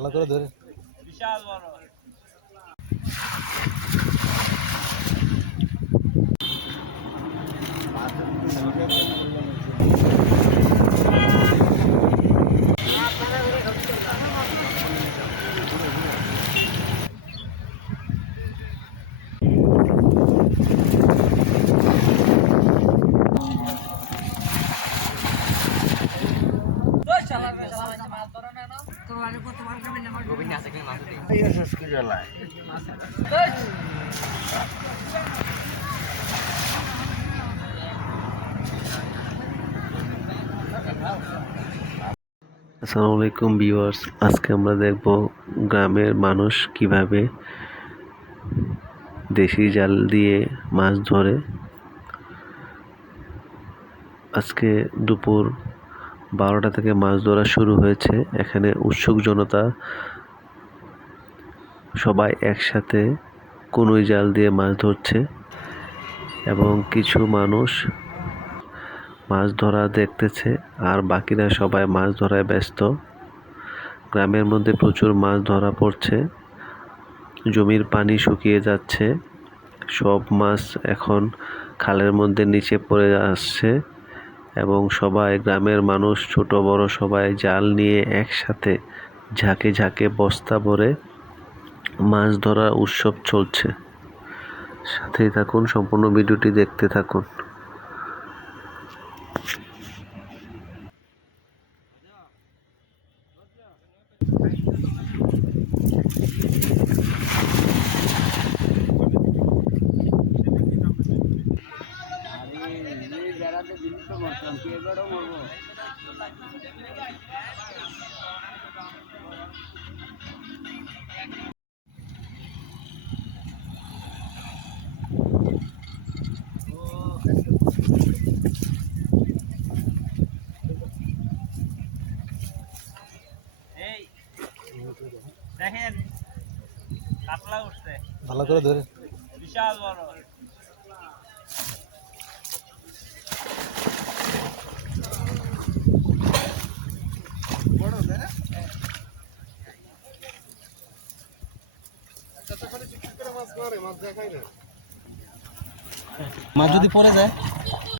ভালো করে ধরে বিশাল বড়। আসসালামু আলাইকুম ভিউয়ার্স, আজকে আমরা দেখব গ্রামের মানুষ কিভাবে দেশি জাল দিয়ে মাছ ধরে। আজকে দুপুর 12টা থেকে মাছ ধরা শুরু হয়েছে। এখানে উৎসুক জনতা সবাই একসাথে কনুই জাল দিয়ে মাছ ধরছে এবং কিছু মানুষ মাছ ধরা দেখতেছে আর বাকিরা সবাই মাছ ধরায় ব্যস্ত। গ্রামের মধ্যে প্রচুর মাছ ধরা পড়ছে, জমির পানি শুকিয়ে যাচ্ছে, সব মাছ এখন খালের মধ্যে নিচে পড়ে আসছে এবং সবাই গ্রামের মানুষ ছোট বড় সবাই জাল নিয়ে একসাথে ঝাঁকে ঝাঁকে বস্তা ভরে মাছ ধরার উৎসব চলছে। সাথেই থাকুন, সম্পূর্ণ ভিডিওটি দেখতে থাকুন। এই দেখেন কাতলা উঠছে, ভালো করে ধরে বিশাল বড়। মাছ যদি পড়ে যায়